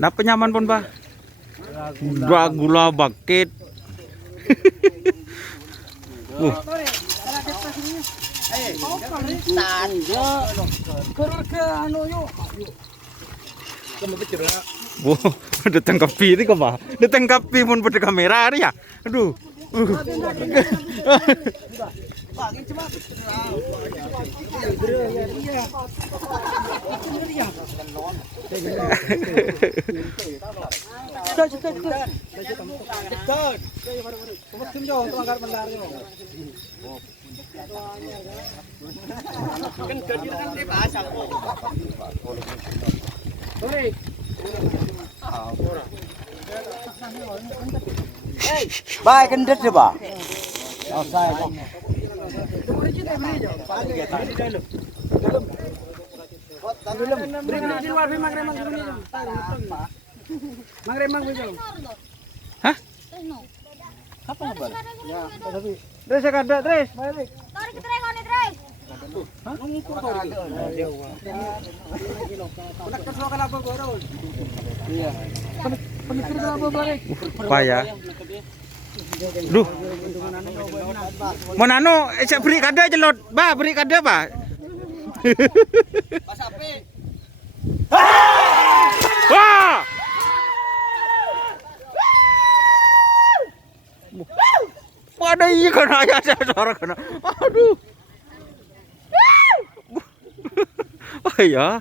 Napa nyaman pun bah? Gula bakit. Wow, datang kopi ini kok bah? Datang kopi pun pada kamera ada ya? Aduh. Baik kendet deh, Pak. Hah? Terus ada terus. Tarik ke trek nih, trek. Payah. Duh. Monano, saya beri kada jelot. Bah, beri kada, Pak. Wah! Ada iya kena aja suara kena. Aduh. Oh ya.